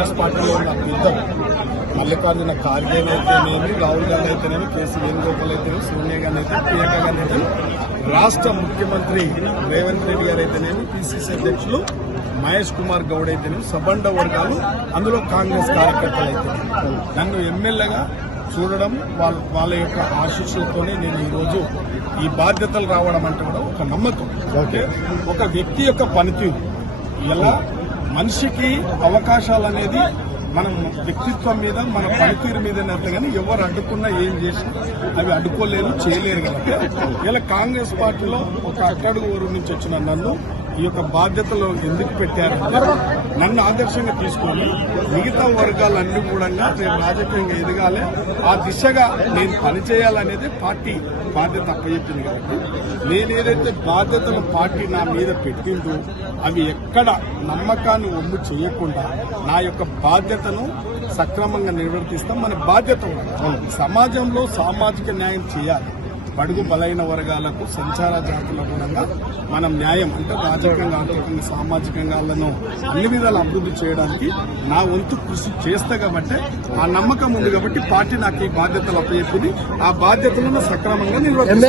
కాంగ్రెస్ పార్టీలో ఉన్న ఇద్దరు మల్లికార్జున ఖార్గే అయితేనేమి, రాహుల్ గాంధీ అయితేనేమి, కేసీ వేణుగోపాల్ అయితేనేమి, సోనియా గాంధీ అయితే, ప్రియాంక గాంధీ అయితే, రాష్ట్ర ముఖ్యమంత్రి రేవంత్ రెడ్డి గారు అయితేనేమి, పిసిసి అధ్యక్షులు మహేష్ కుమార్ గౌడ్ అయితేనేమి, సబండ వర్గాలు, అందులో కాంగ్రెస్ కార్యకర్తలు అయితే నన్ను ఎమ్మెల్యేగా చూడడం వాళ్ళ యొక్క ఆశీస్సులతోనే నేను ఈరోజు ఈ బాధ్యతలు రావడం అంటే కూడా ఒక నమ్మకం. ఓకే, ఒక వ్యక్తి యొక్క పనితీరు ఎలా మనిషికి అవకాశాలు అనేది మనం వ్యక్తిత్వం మీద మన పనితీరు మీద కానీ ఎవరు అడ్డుకున్నా ఏం చేసినా అవి అడ్డుకోలేరు, చేయలేరు కాబట్టి ఇలా కాంగ్రెస్ పార్టీలో ఒక అట్టడుగు ఊరు నుంచి వచ్చిన నన్ను ఈ యొక్క బాధ్యతలు ఎందుకు పెట్టారంటే నన్ను ఆదర్శంగా తీసుకొని మిగతా వర్గాలన్నీ కూడా రేపు రాజకీయంగా ఎదగాలి, ఆ దిశగా నేను పనిచేయాలనేది పార్టీ బాధ్యత అప్పచెప్పింది. కాబట్టి నేనేదైతే బాధ్యతలు పార్టీ నా మీద పెట్టిందో అవి ఎక్కడ నమ్మకాన్ని ఒమ్ము చేయకుండా నా యొక్క బాధ్యతను సక్రమంగా నిర్వర్తిస్తాం. మన బాధ్యత సమాజంలో సామాజిక న్యాయం చేయాలి. బడుగు బలైన వర్గాలకు, సంచార జాతుల కూడా మనం న్యాయం అంటే రాజకీయంగా, ఆర్థికంగా, సామాజికంగా వాళ్ళను అన్ని విధాలు అభివృద్ధి చేయడానికి నా వంతు కృషి చేస్తా కాబట్టి ఆ నమ్మకం ఉంది కాబట్టి పార్టీ నాకు ఈ బాధ్యతలు అప్పచెప్పింది. ఆ బాధ్యతలను సక్రమంగా నిర్వర్తిస్తాను.